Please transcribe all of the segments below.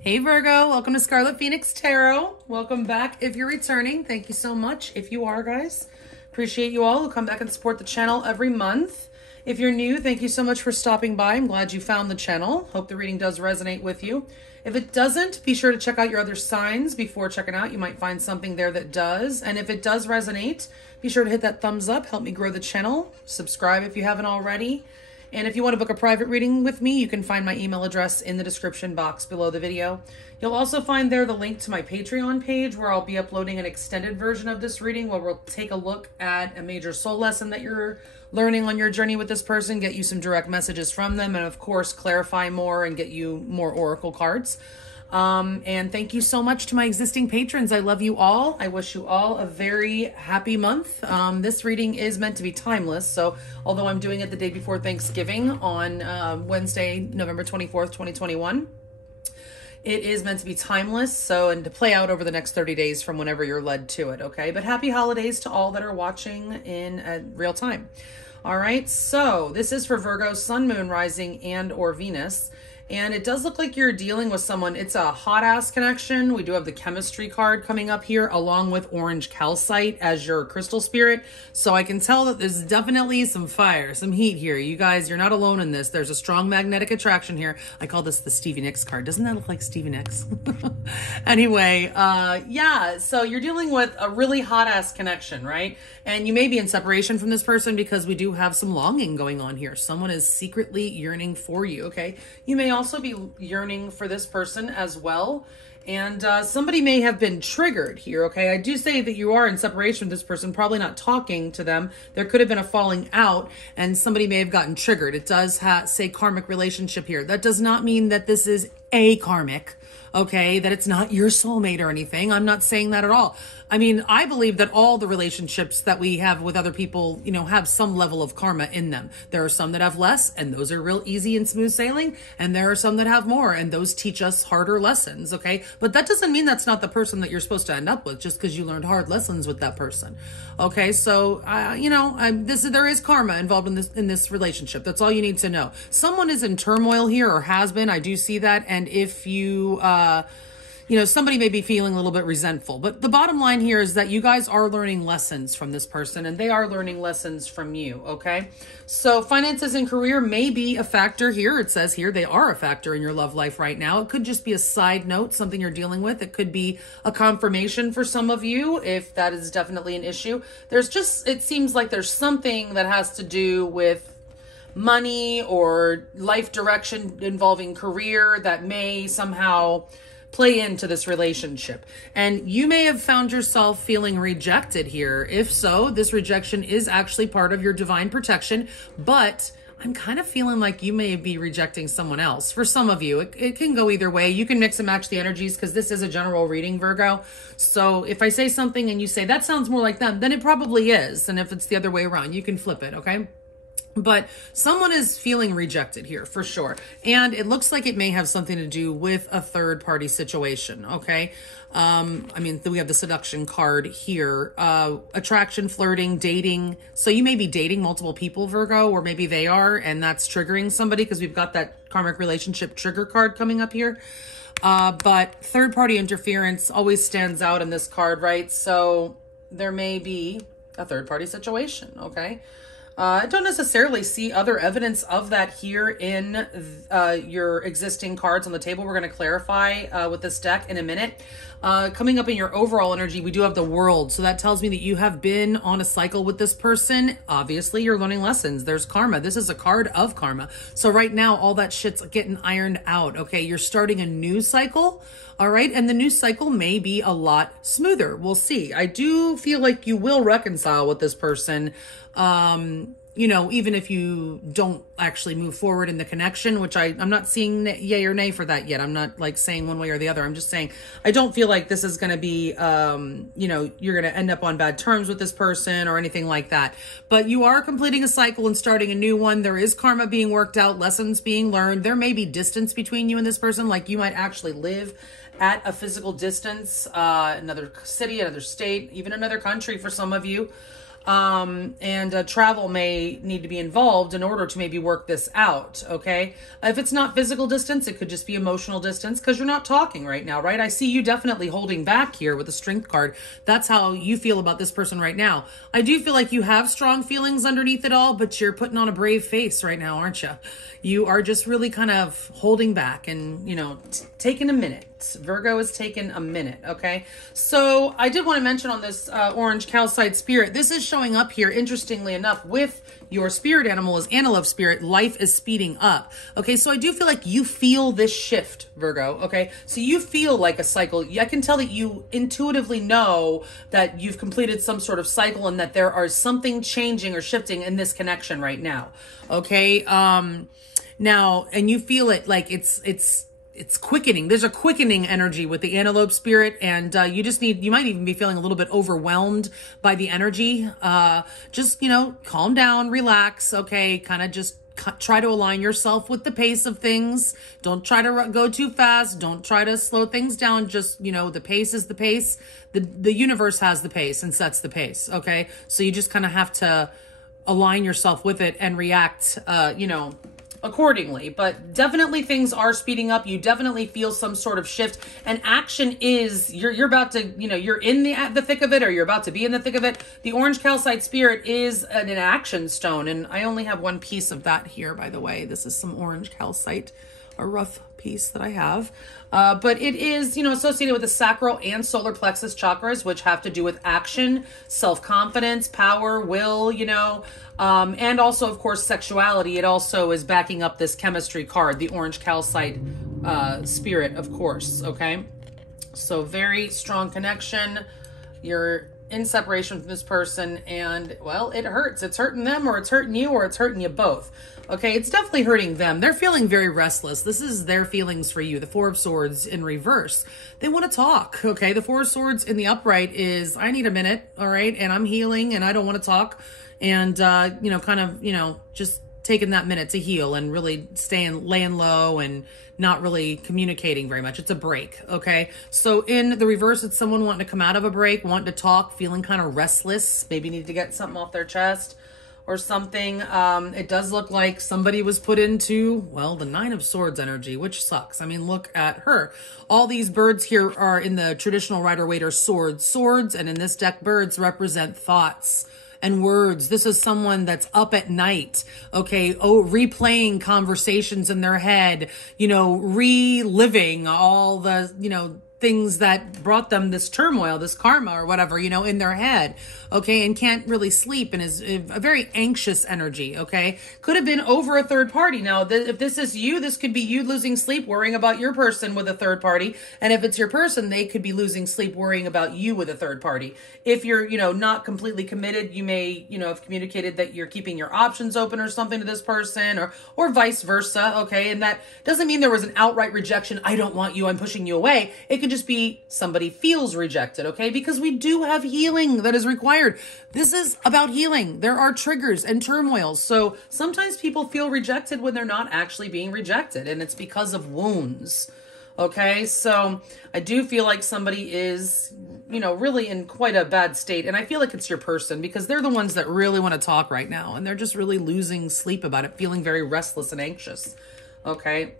Hey Virgo, welcome to Scarlet Phoenix Tarot. Welcome back if you're returning. Thank you so much if you are, guys. Appreciate you all who come back and support the channel every month. If you're new, thank you so much for stopping by. I'm glad you found the channel. Hope the reading does resonate with you. If it doesn't, be sure to check out your other signs before checking out. You might find something there that does. And if it does resonate, be sure to hit that thumbs up. Help me grow the channel. Subscribe if you haven't already. And if you want to book a private reading with me, you can find my email address in the description box below the video. You'll also find there the link to my Patreon page where I'll be uploading an extended version of this reading where we'll take a look at a major soul lesson that you're learning on your journey with this person, get you some direct messages from them, and of course, clarify more and get you more oracle cards. And thank you so much to my existing patrons. I love you all. I wish you all a very happy month. This reading is meant to be timeless. So although I'm doing it the day before Thanksgiving on Wednesday, November 24th, 2021, it is meant to be timeless. So, and to play out over the next 30 days from whenever you're led to it. Okay. But happy holidays to all that are watching in real time. All right. So this is for Virgo, Sun, Moon, Rising, and or Venus. And it does look like you're dealing with someone. It's a hot ass connection. We do have the chemistry card coming up here along with orange calcite as your crystal spirit. So I can tell that there's definitely some fire, some heat here. You guys, you're not alone in this. There's a strong magnetic attraction here. I call this the Stevie Nicks card. Doesn't that look like Stevie Nicks? Anyway, yeah, so you're dealing with a really hot ass connection, right? And you may be in separation from this person because we do have some longing going on here. Someone is secretly yearning for you, okay? You may also be yearning for this person as well. And somebody may have been triggered here, okay? I do say that you are in separation with this person, probably not talking to them. There could have been a falling out and somebody may have gotten triggered. It does say karmic relationship here. That does not mean that this is a karmic, okay? That it's not your soulmate or anything. I'm not saying that at all. I mean, I believe that all the relationships that we have with other people, you know, have some level of karma in them. There are some that have less, and those are real easy and smooth sailing. And there are some that have more, and those teach us harder lessons, okay? But that doesn't mean that's not the person that you're supposed to end up with just because you learned hard lessons with that person, okay? So, you know, there is karma involved in this relationship. That's all you need to know. Someone is in turmoil here or has been. I do see that. And if you... you know, somebody may be feeling a little bit resentful, but the bottom line here is that you guys are learning lessons from this person and they are learning lessons from you. Okay. So finances and career may be a factor here. It says here they are a factor in your love life right now. It could just be a side note, something you're dealing with. It could be a confirmation for some of you if that is definitely an issue. It seems like there's something that has to do with money or life direction involving career that may somehow play into this relationship. And you may have found yourself feeling rejected here. If so, this rejection is actually part of your divine protection, but I'm kind of feeling like you may be rejecting someone else. For some of you, it can go either way. You can mix and match the energies because this is a general reading, Virgo. So if I say something and you say, that sounds more like them, then it probably is. And if it's the other way around, you can flip it, okay? But someone is feeling rejected here for sure. And it looks like it may have something to do with a third party situation. Okay. I mean, we have the seduction card here, attraction, flirting, dating. So you may be dating multiple people, Virgo, or maybe they are, and that's triggering somebody because we've got that karmic relationship trigger card coming up here. But third party interference always stands out in this card, right? So there may be a third party situation. Okay. I don't necessarily see other evidence of that here in your existing cards on the table. We're going to clarify with this deck in a minute. Coming up in your overall energy, we do have the World. So that tells me that you have been on a cycle with this person. Obviously, you're learning lessons. There's karma. This is a card of karma. So right now, all that shit's getting ironed out. Okay, you're starting a new cycle. All right, and the new cycle may be a lot smoother. We'll see. I do feel like you will reconcile with this person. You know, even if you don't actually move forward in the connection, which I'm not seeing yay or nay for that yet. I'm not like saying one way or the other. I'm just saying, I don't feel like this is going to be, you know, you're going to end up on bad terms with this person or anything like that. But you are completing a cycle and starting a new one. There is karma being worked out, lessons being learned. There may be distance between you and this person. Like you might actually live at a physical distance, another city, another state, even another country for some of you. and travel may need to be involved in order to maybe work this out, okay? If it's not physical distance, it could just be emotional distance because you're not talking right now, right? I see you definitely holding back here with the Strength card. That's how you feel about this person right now. I do feel like you have strong feelings underneath it all, but you're putting on a brave face right now, aren't you? You are just really kind of holding back and, you know, taking a minute. Virgo is taking a minute, okay? So I did want to mention on this orange calcite spirit, this is showing up here, interestingly enough, with your spirit animal is antelope spirit. Life is speeding up, okay? So I do feel like you feel this shift, Virgo, okay? So you feel like a cycle. I can tell that you intuitively know that you've completed some sort of cycle and that there are something changing or shifting in this connection right now, okay? Now, and you feel it like it's quickening. There's a quickening energy with the antelope spirit, and you might even be feeling a little bit overwhelmed by the energy. Just, you know, calm down, relax, okay? Kind of just try to align yourself with the pace of things. Don't try to go too fast. Don't try to slow things down. Just, you know, the pace is the pace. The universe has the pace and sets the pace, okay? So you just kind of have to align yourself with it and react, you know, accordingly. But definitely things are speeding up. You definitely feel some sort of shift, and action is you're about to, you know, you're in the thick of it, or you're about to be in the thick of it. The orange calcite spirit is an action stone, and I only have one piece of that here, by the way. This is some orange calcite, a rough piece that I have, but it is, you know, associated with the sacral and solar plexus chakras, which have to do with action, self-confidence, power, will, you know, and also, of course, sexuality. It also is backing up this chemistry card, the orange calcite spirit, of course, okay? So very strong connection. You're in separation from this person, and, well, it hurts. It's hurting them, or it's hurting you, or it's hurting you both. Okay, it's definitely hurting them. They're feeling very restless. This is their feelings for you. The Four of Swords in reverse. They want to talk, okay? The Four of Swords in the upright is, I need a minute, all right? And I'm healing, and I don't want to talk. And, you know, kind of, you know, just taking that minute to heal and really laying low and not really communicating very much. It's a break, okay? So in the reverse, it's someone wanting to come out of a break, wanting to talk, feeling kind of restless, maybe need to get something off their chest or something. It does look like somebody was put into, well, the Nine of Swords energy, which sucks. I mean, look at her. All these birds here are in the traditional Rider-Waite or swords, and in this deck, birds represent thoughts and words. This is someone that's up at night, okay, replaying conversations in their head, you know, reliving all the, you know, things that brought them this turmoil, this karma or whatever, you know, in their head, okay, and can't really sleep, and is a very anxious energy, okay? Could have been over a third party. Now, if this is you, this could be you losing sleep, worrying about your person with a third party, and if it's your person, they could be losing sleep, worrying about you with a third party. If you're, you know, not completely committed, you may, you know, have communicated that you're keeping your options open or something to this person, or vice versa, okay? And that doesn't mean there was an outright rejection. I don't want you, I'm pushing you away. It could just be somebody feels rejected, okay? Because we do have healing that is required. This is about healing. There are triggers and turmoils. So sometimes people feel rejected when they're not actually being rejected, and it's because of wounds, okay? So I do feel like somebody is, you know, really in quite a bad state, and I feel like it's your person because they're the ones that really want to talk right now, and they're just really losing sleep about it, feeling very restless and anxious, okay?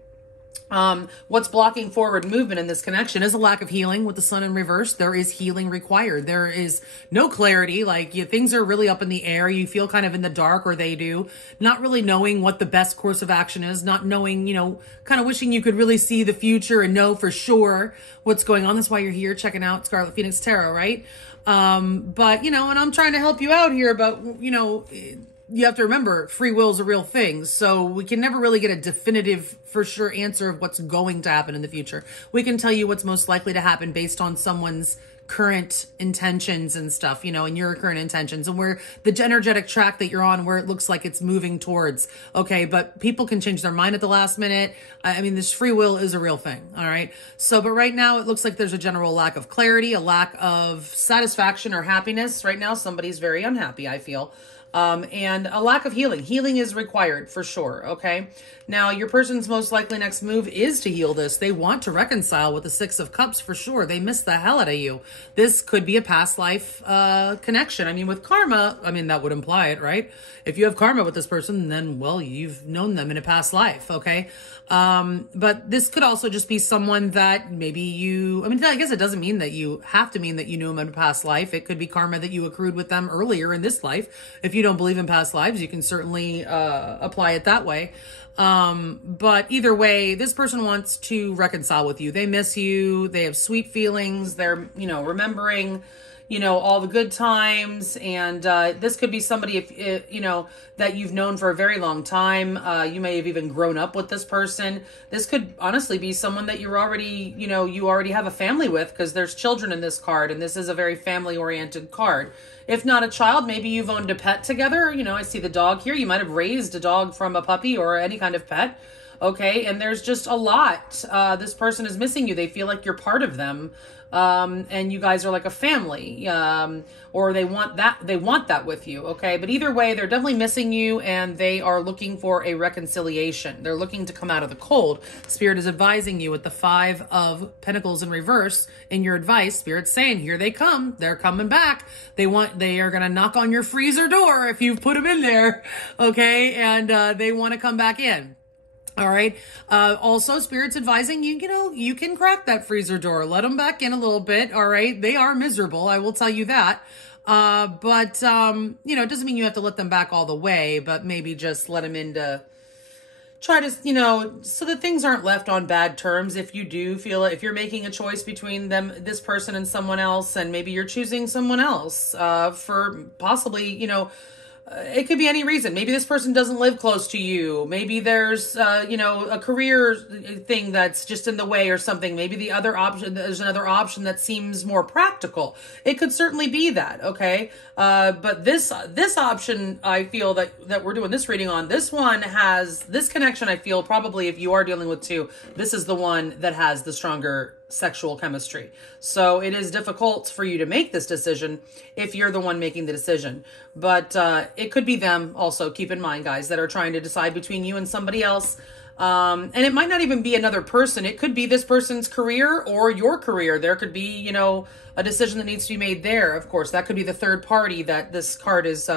What's blocking forward movement in this connection is a lack of healing with the sun in reverse. There is healing required. There is no clarity. Like things are really up in the air. You feel kind of in the dark, or they do, not really knowing what the best course of action is, not knowing, you know, kind of wishing you could really see the future and know for sure what's going on. That's why you're here checking out Scarlet Phoenix Tarot, right? But, you know, and I'm trying to help you out here, but, you know, you have to remember free will is a real thing. So we can never really get a definitive for sure answer of what's going to happen in the future. We can tell you what's most likely to happen based on someone's current intentions and stuff, you know, and your current intentions and where the energetic track that you're on, where it looks like it's moving towards. Okay. But people can change their mind at the last minute. I mean, this free will is a real thing. All right. So, but right now it looks like there's a general lack of clarity, a lack of satisfaction or happiness. Right now, somebody's very unhappy, I feel. And a lack of healing. Healing is required for sure, okay? Now, your person's most likely next move is to heal this. They want to reconcile with the Six of Cups for sure. They miss the hell out of you. This could be a past life connection. I mean, with karma, I mean, that would imply it, right? If you have karma with this person, then, well, you've known them in a past life, okay? But this could also just be someone that maybe you, I mean, I guess it doesn't mean that you have to mean that you knew them in a past life. It could be karma that you accrued with them earlier in this life. If you don't believe in past lives, you can certainly apply it that way. But either way, this person wants to reconcile with you. They miss you. They have sweet feelings. They're, you know, remembering, you know, all the good times. And this could be somebody, if you know, that you've known for a very long time. You may have even grown up with this person. This could honestly be someone that you're already, you know, you already have a family with, because there's children in this card, and this is a very family-oriented card. If not a child, maybe you've owned a pet together. You know, I see the dog here. You might have raised a dog from a puppy or any kind of pet. Okay, and there's just a lot. This person is missing you. They feel like you're part of them. And you guys are like a family, or they want that with you. Okay. But either way, they're definitely missing you, and they are looking for a reconciliation. They're looking to come out of the cold. Spirit is advising you with the Five of Pentacles in reverse in your advice. Spirit's saying, here they come. They're coming back. They are going to knock on your freezer door if you've put them in there. Okay. And, they want to come back in. All right. Also, Spirit's advising you, you know, you can crack that freezer door. Let them back in a little bit. All right. They are miserable. I will tell you that. But you know, it doesn't mean you have to let them back all the way, but maybe just let them in to try to, you know, so that things aren't left on bad terms. If you do feel it, if you're making a choice between this person and someone else, and maybe you're choosing someone else, for possibly, you know, it could be any reason. Maybe this person doesn't live close to you. Maybe there's, you know, a career thing that's just in the way or something. Maybe there's another option that seems more practical. It could certainly be that. Okay. But this option, I feel that we're doing this reading on, this one has this connection. I feel probably, if you are dealing with two, this is the one that has the stronger sexual chemistry. So it is difficult for you to make this decision if you're the one making the decision. But it could be them also, keep in mind, guys, that are trying to decide between you and somebody else. And it might not even be another person. It could be this person's career or your career. There could be, you know, a decision that needs to be made there. Of course, that could be the third party that this card is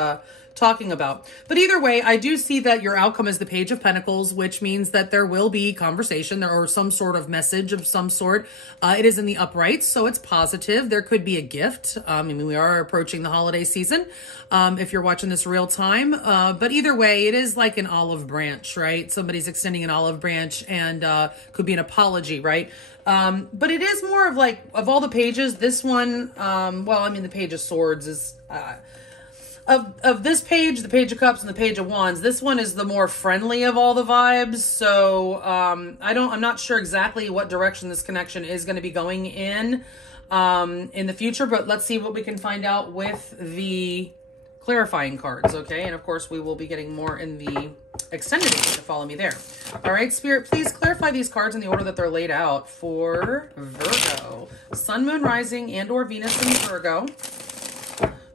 talking about. But either way, I do see that your outcome is the Page of Pentacles, which means that there will be conversation or some sort of message of some sort. It is in the upright, so it's positive. There could be a gift. I mean, we are approaching the holiday season, if you're watching this real time. But either way, it is like an olive branch, right? Somebody's extending an olive branch, and could be an apology, right? But it is more of like, of all the pages, this one, well, I mean, the Page of Swords is, of this page, the Page of Cups and the Page of Wands, this one is the more friendly of all the vibes. So, I'm not sure exactly what direction this connection is going to be going in the future, but let's see what we can find out with the clarifying cards. Okay. And of course we will be getting more in the extended reading, to follow me there. All right, Spirit, please clarify these cards in the order that they're laid out for Virgo, Sun, Moon, Rising, and or Venus in Virgo.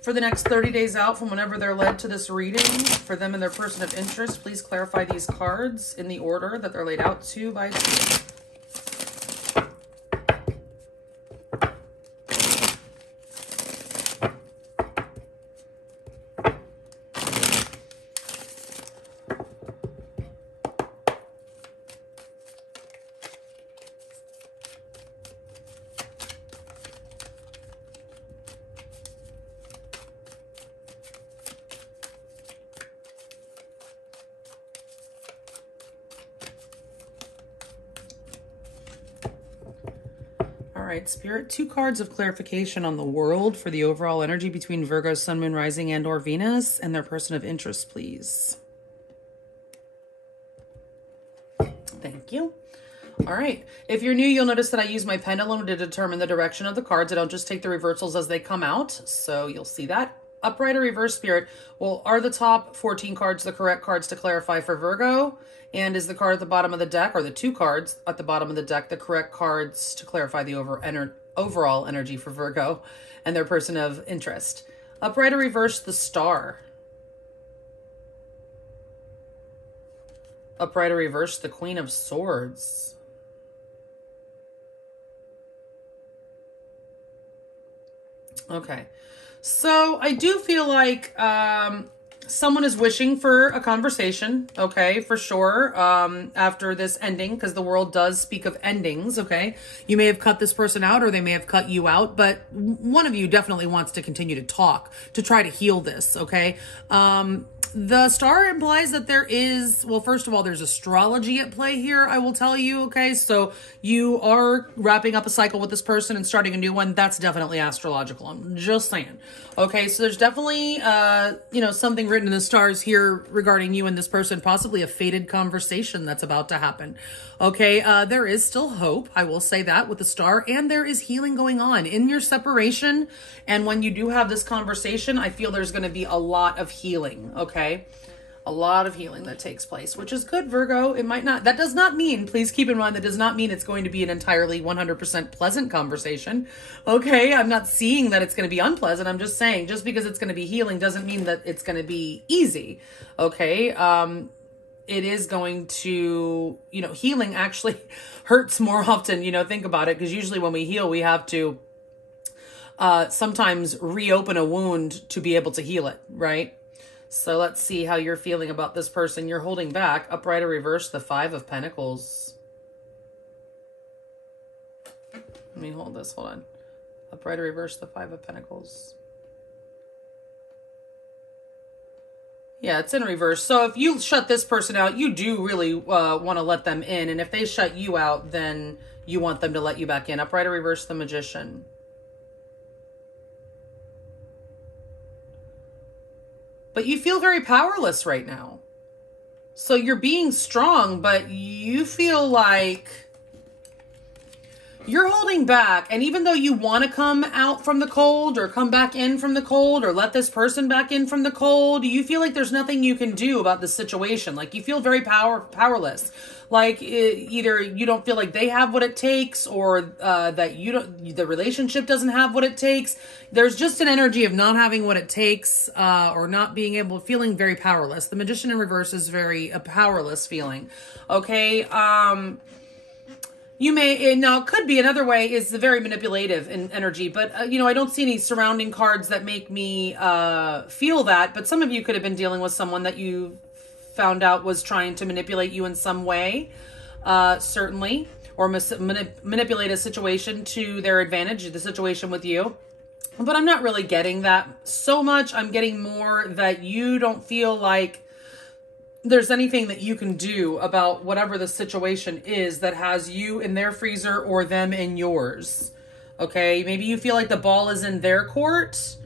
For the next 30 days out from whenever they're led to this reading, for them and their person of interest, please clarify these cards in the order that they're laid out, 2 by 2. All right, Spirit, 2 cards of clarification on the world for the overall energy between Virgo, Sun, Moon, Rising, and or Venus and their person of interest, please. Thank you. All right. If you're new, you'll notice that I use my pendulum to determine the direction of the cards. I don't just take the reversals as they come out. So you'll see that. Upright or reverse, Spirit. Well, are the top 14 cards the correct cards to clarify for Virgo? And is the card at the bottom of the deck, or the 2 cards at the bottom of the deck, the correct cards to clarify the overall energy for Virgo and their person of interest? Upright or reverse, the Star. Upright or reverse, the Queen of Swords. Okay. So I do feel like someone is wishing for a conversation, okay, for sure, after this ending, because the world does speak of endings, okay? You may have cut this person out or they may have cut you out, but one of you definitely wants to continue to talk, to try to heal this, okay? The star implies that there is, well, first of all, there's astrology at play here, I will tell you, okay? So you are wrapping up a cycle with this person and starting a new one. That's definitely astrological. I'm just saying. Okay, so there's definitely, you know, something written in the stars here regarding you and this person, possibly a fated conversation that's about to happen. Okay, there is still hope, I will say that, with the star, and there is healing going on in your separation. And when you do have this conversation, I feel there's going to be a lot of healing, okay? A lot of healing that takes place, which is good, Virgo. It might not, that does not mean, please keep in mind, that does not mean it's going to be an entirely 100% pleasant conversation, okay? I'm not seeing that it's going to be unpleasant. I'm just saying, just because it's going to be healing doesn't mean that it's going to be easy, okay? It is going to, you know, healing actually hurts more often, you know, think about it, because usually when we heal, we have to sometimes reopen a wound to be able to heal it, right? So let's see how you're feeling about this person. You're holding back. Upright or reverse, the Five of Pentacles. Let me hold this, hold on. Upright or reverse, the Five of Pentacles. Yeah, it's in reverse. So if you shut this person out, you do really want to let them in. And if they shut you out, then you want them to let you back in. Upright or reverse, the Magician. But you feel very powerless right now. So you're being strong, but you feel like you're holding back. And even though you want to come out from the cold or come back in from the cold or let this person back in from the cold, you feel like there's nothing you can do about the situation. Like you feel very powerless. Like either you don't feel like they have what it takes, or that the relationship doesn't have what it takes. There's just an energy of not having what it takes, or not being able, feeling very powerless. The Magician in reverse is very a powerless feeling. Okay. You may, now it could be another way is the very manipulative in energy, but you know, I don't see any surrounding cards that make me feel that, but some of you could have been dealing with someone that you found out was trying to manipulate you in some way, certainly, or manipulate a situation to their advantage, the situation with you. But I'm not really getting that so much. I'm getting more that you don't feel like there's anything that you can do about whatever the situation is that has you in their freezer or them in yours. Okay, maybe you feel like the ball is in their court.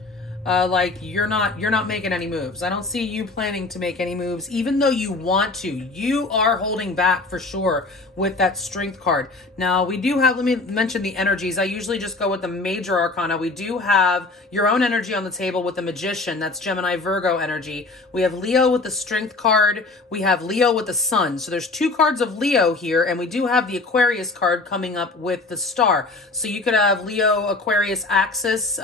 Like you're not making any moves. I don't see you planning to make any moves, even though you want to. You are holding back for sure with that Strength card. Now we do have, let me mention the energies. I usually just go with the major arcana. We do have your own energy on the table with the Magician. That's Gemini Virgo energy. We have Leo with the Strength card. We have Leo with the Sun. So there's two cards of Leo here, and we do have the Aquarius card coming up with the Star. So you could have Leo Aquarius axis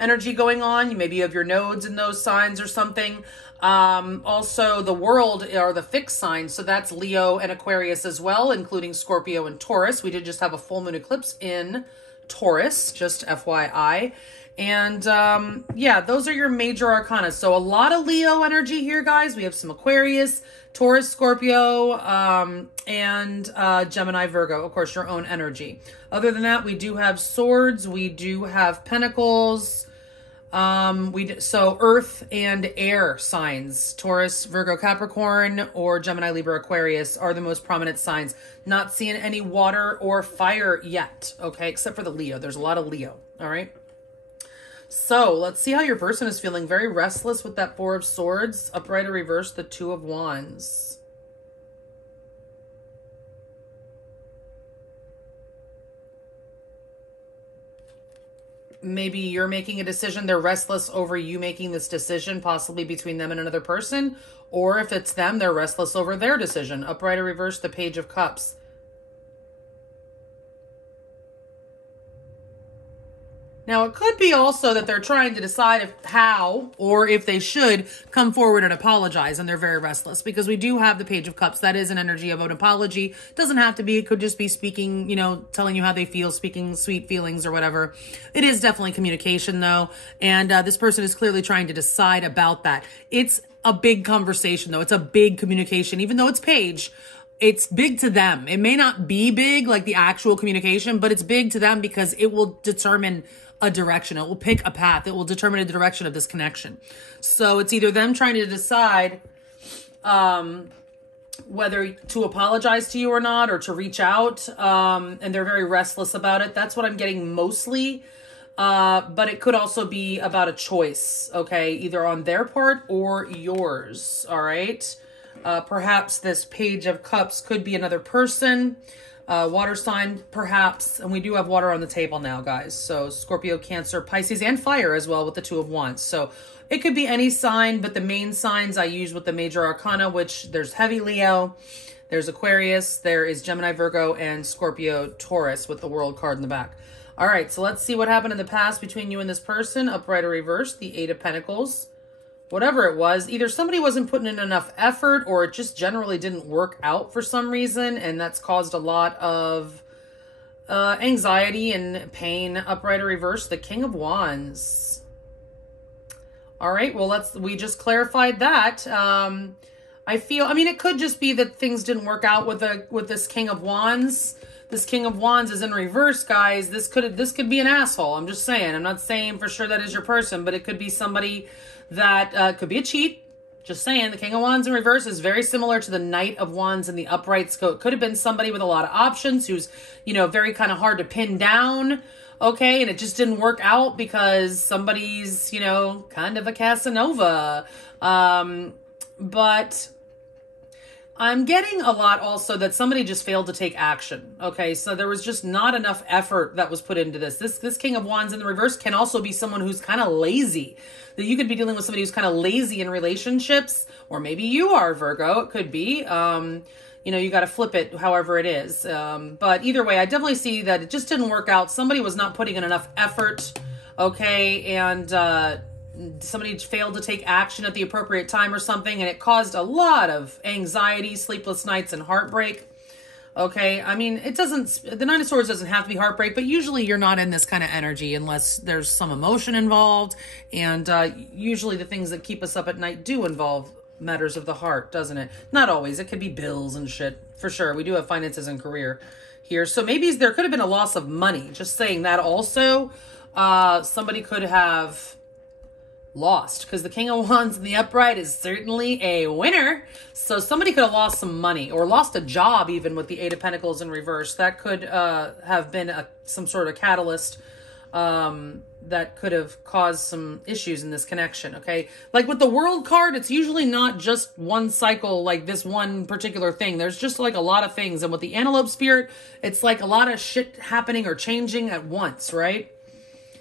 energy going on. Maybe you have your nodes in those signs or something. Also the world are the fixed signs. So that's Leo and Aquarius as well, including Scorpio and Taurus. We did just have a full moon eclipse in Taurus, just FYI. And yeah, those are your major arcana. So a lot of Leo energy here, guys. We have some Aquarius, Taurus, Scorpio, and Gemini, Virgo, of course, your own energy. Other than that, we do have swords. We do have pentacles. So earth and air signs, Taurus, Virgo, Capricorn, or Gemini, Libra, Aquarius are the most prominent signs. Not seeing any water or fire yet. Okay. Except for the Leo. There's a lot of Leo. All right. So let's see how your person is feeling. Very restless with that Four of Swords. Upright or reverse, the Two of Wands. Maybe you're making a decision. They're restless over you making this decision, possibly between them and another person. Or if it's them, they're restless over their decision. Upright or reverse, the Page of Cups. Now, it could be also that they're trying to decide how or if they should come forward and apologize, and they're very restless because we do have the Page of Cups. That is an energy of an apology. Doesn't have to be. It could just be speaking, you know, telling you how they feel, speaking sweet feelings or whatever. It is definitely communication, though, and this person is clearly trying to decide about that. It's a big conversation, though. It's a big communication, even though it's Page. It's big to them. It may not be big like the actual communication, but it's big to them because it will determine a direction. It will pick a path. It will determine the direction of this connection. So it's either them trying to decide whether to apologize to you or not, or to reach out. And they're very restless about it. That's what I'm getting mostly. But it could also be about a choice, okay? Either on their part or yours, all right? Perhaps this Page of Cups could be another person. Water sign, perhaps. And we do have water on the table now, guys. So Scorpio, Cancer, Pisces, and fire as well with the Two of Wands. So it could be any sign, but the main signs I use with the major arcana, which there's heavy Leo, there's Aquarius, there is Gemini, Virgo, and Scorpio, Taurus with the World card in the back. All right, so let's see what happened in the past between you and this person. Upright or reverse, the Eight of Pentacles. Whatever it was, either somebody wasn't putting in enough effort or it just generally didn't work out for some reason, and that's caused a lot of anxiety and pain. Upright or reverse, the King of Wands. All right, well, we just clarified that. I mean, it could just be that things didn't work out with this King of Wands. This King of Wands is in reverse, guys. This could be an asshole. I'm just saying. I'm not saying for sure that is your person, but it could be somebody that could be a cheat. Just saying, the King of Wands in reverse is very similar to the Knight of Wands in the upright. So it could have been somebody with a lot of options who's, you know, very kind of hard to pin down. Okay, and it just didn't work out because somebody's, you know, kind of a Casanova. But I'm getting a lot also that somebody just failed to take action. Okay, so there was just not enough effort that was put into this. This King of Wands in the reverse can also be someone who's kind of lazy. That you could be dealing with somebody who's kind of lazy in relationships, or maybe you are, Virgo. It could be. You know, you got to flip it however it is. But either way, I definitely see that it just didn't work out. Somebody was not putting in enough effort, okay, and somebody failed to take action at the appropriate time or something, and it caused a lot of anxiety, sleepless nights, and heartbreak. Okay, I mean, the Nine of Swords doesn't have to be heartbreak, but usually you're not in this kind of energy unless there's some emotion involved, and usually the things that keep us up at night do involve matters of the heart, doesn't it? Not always. It could be bills and shit, for sure. We do have finances and career here, so maybe there could have been a loss of money. Just saying that also, somebody could have lost, because the King of Wands in the upright is certainly a winner. So somebody could have lost some money or lost a job even with the Eight of Pentacles in reverse. That could have been some sort of catalyst that could have caused some issues in this connection, okay? Like with the World card, it's usually not just one cycle, like this one particular thing. There's just like a lot of things. And with the Antelope Spirit, it's like a lot of shit happening or changing at once, right?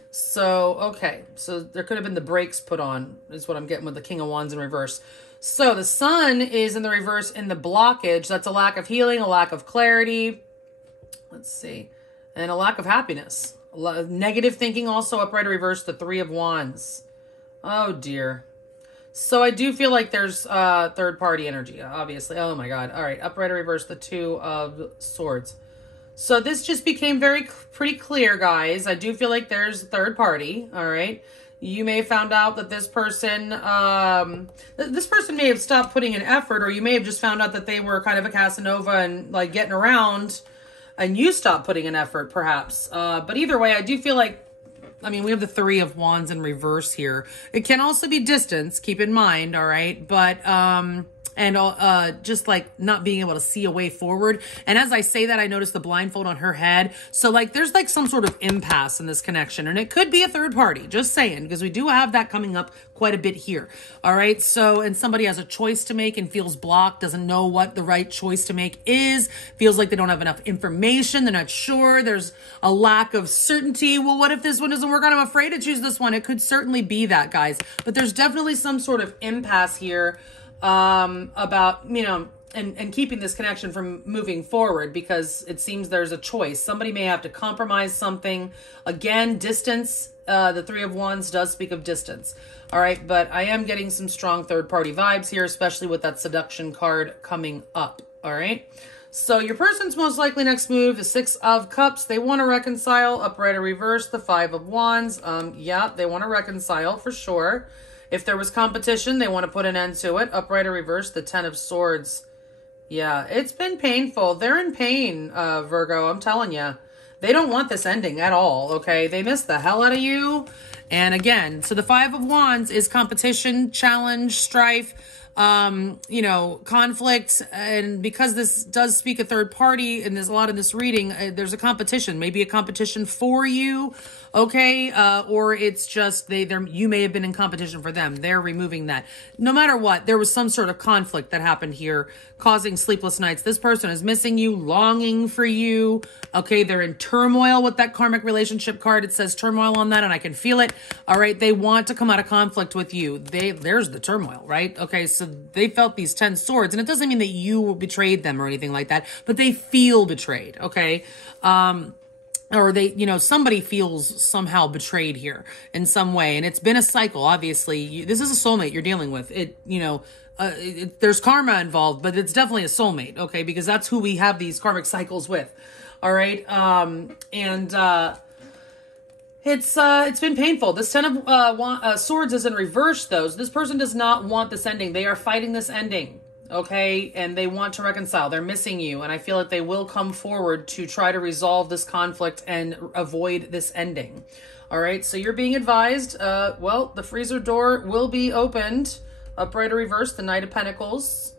So, okay. So there could have been the brakes put on, is what I'm getting with the King of Wands in reverse. So the Sun is in the reverse in the blockage. That's a lack of healing, a lack of clarity. Let's see. And a lack of happiness. Negative thinking also, upright or reverse, the Three of Wands. Oh, dear. So I do feel like there's third-party energy, obviously. Oh, my God. All right, upright or reverse, the Two of Swords. So this just became pretty clear, guys. I do feel like there's third party, all right? You may have found out that this person may have stopped putting in effort, or you may have just found out that they were kind of a Casanova and like getting around, and you stopped putting in effort, perhaps. But either way, I do feel like, I mean, we have the Three of Wands in reverse here. It can also be distance, keep in mind, all right? But, just like not being able to see a way forward. And as I say that, I notice the blindfold on her head. So like there's like some sort of impasse in this connection, and it could be a third party, just saying, because we do have that coming up quite a bit here. All right. So, and somebody has a choice to make and feels blocked, doesn't know what the right choice to make is, feels like they don't have enough information. They're not sure. There's a lack of certainty. Well, what if this one doesn't work out? I'm afraid to choose this one. It could certainly be that, guys, but there's definitely some sort of impasse here about, you know, and keeping this connection from moving forward, because it seems there's a choice. Somebody may have to compromise something. Again, distance the Three of Wands does speak of distance. All right, but I am getting some strong third-party vibes here, especially with that seduction card coming up. All right, so your person's most likely next move is Six of Cups. They want to reconcile, upright or reverse, the Five of Wands. Yeah, they want to reconcile for sure. If there was competition, they want to put an end to it, upright or reverse, the Ten of Swords. Yeah, it's been painful. They're in pain, Virgo, I'm telling you. They don't want this ending at all, okay? They miss the hell out of you. And again, so the Five of Wands is competition, challenge, strife, you know, conflict. And because this does speak a third party, and there's a lot in this reading, there's a competition, maybe a competition for you, okay? Or it's just you may have been in competition for them. They're removing that. No matter what, there was some sort of conflict that happened here, causing sleepless nights. This person is missing you, longing for you, okay? They're in turmoil with that karmic relationship card. It says turmoil on that, and I can feel it, all right? They want to come out of conflict with you. There's the turmoil, right? Okay, so they felt these 10 swords, and it doesn't mean that you betrayed them or anything like that, but they feel betrayed, okay? Or they, you know, somebody feels somehow betrayed here in some way. And it's been a cycle, obviously. This is a soulmate you're dealing with. It, you know, there's karma involved, but it's definitely a soulmate, okay? Because that's who we have these karmic cycles with, all right? It's been painful. This Ten of Swords is in reverse, though. So this person does not want this ending. They are fighting this ending. Okay, and they want to reconcile. They're missing you, and I feel that they will come forward to try to resolve this conflict and avoid this ending. All right, so you're being advised, well, the freezer door will be opened. Upright or reverse, the Knight of Pentacles.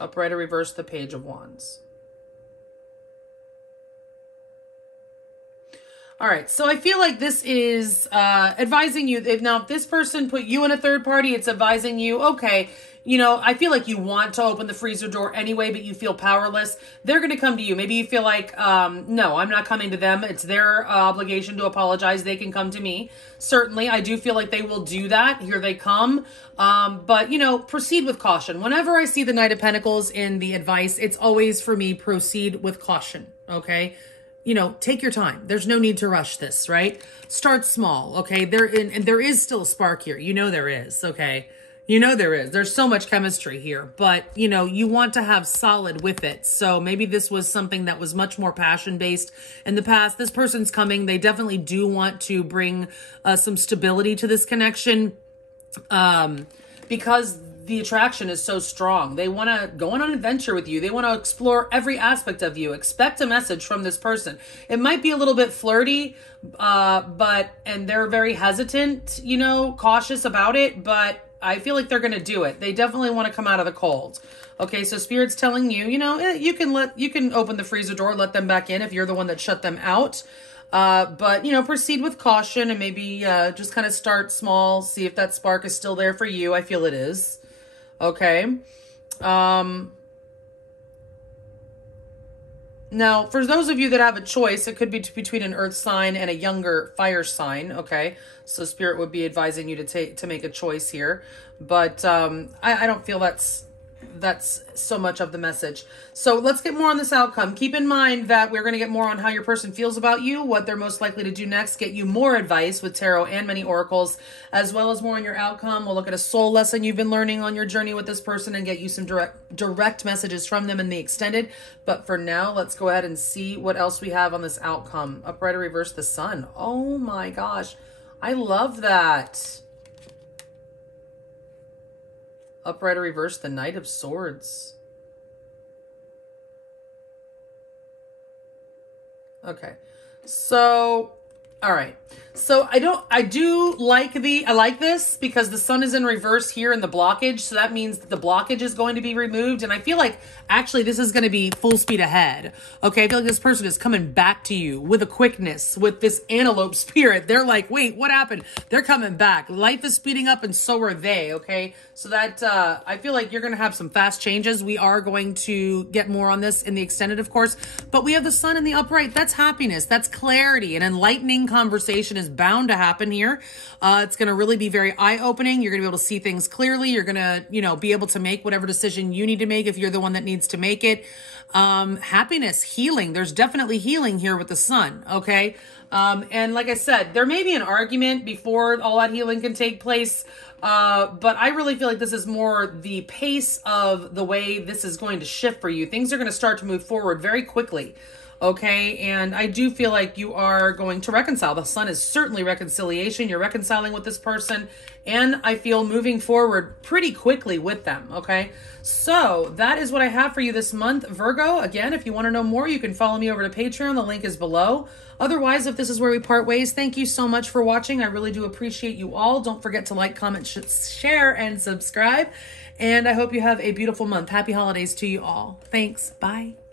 Upright or reverse, the Page of Wands. All right, so I feel like this is advising you. If this person put you in a third party, it's advising you, okay, you know, I feel like you want to open the freezer door anyway, but you feel powerless. They're going to come to you. Maybe you feel like, no, I'm not coming to them. It's their obligation to apologize. They can come to me. Certainly, I do feel like they will do that. Here they come. But, you know, proceed with caution. Whenever I see the Knight of Pentacles in the advice, it's always for me, proceed with caution, okay? You know, take your time. There's no need to rush this, right? Start small, okay? And there is still a spark here. You know there is, okay? You know there is. There's so much chemistry here. But, you know, you want to have solid with it. So maybe this was something that was much more passion-based in the past. This person's coming. They definitely do want to bring some stability to this connection because the attraction is so strong. They want to go on an adventure with you. They want to explore every aspect of you. Expect a message from this person. It might be a little bit flirty, and they're very hesitant, you know, cautious about it, but I feel like they're going to do it. They definitely want to come out of the cold. Okay, so Spirit's telling you, you know, you can open the freezer door, let them back in if you're the one that shut them out. But, you know, proceed with caution and maybe just kind of start small, see if that spark is still there for you. I feel it is. Okay. Now, for those of you that have a choice, it could be between an earth sign and a younger fire sign. Okay. So Spirit would be advising you to make a choice here. But I don't feel that's so much of the message. So let's get more on this outcome. Keep in mind that we're going to get more on how your person feels about you, what they're most likely to do next, get you more advice with tarot and many oracles, as well as more on your outcome. We'll look at a soul lesson you've been learning on your journey with this person and get you some direct messages from them in the extended. But for now, let's go ahead and see what else we have on this outcome. Upright or reverse, the Sun. Oh my gosh. I love that. Upright or reverse, the Knight of Swords. Okay. So, all right. So I like this because the Sun is in reverse here in the blockage. So that means that the blockage is going to be removed. And I feel like actually this is going to be full speed ahead. Okay. I feel like this person is coming back to you with a quickness, with this antelope spirit. They're like, wait, what happened? They're coming back. Life is speeding up and so are they. Okay. So that, I feel like you're going to have some fast changes. We are going to get more on this in the extended, of course, but we have the Sun in the upright. That's happiness. That's clarity. An enlightening conversation is is bound to happen here. It's going to really be very eye-opening. You're going to be able to see things clearly. You're going to, you know, be able to make whatever decision you need to make if you're the one that needs to make it. Happiness, healing. There's definitely healing here with the sun, okay? And like I said, there may be an argument before all that healing can take place, but I really feel like this is more the pace of the way this is going to shift for you. Things are going to start to move forward very quickly, okay? And I do feel like you are going to reconcile. The sun is certainly reconciliation. You're reconciling with this person, and I feel moving forward pretty quickly with them, okay? So that is what I have for you this month, Virgo. Again, if you want to know more, you can follow me over to Patreon. The link is below. Otherwise, if this is where we part ways, thank you so much for watching. I really do appreciate you all. Don't forget to like, comment, share, and subscribe. And I hope you have a beautiful month. Happy holidays to you all. Thanks. Bye.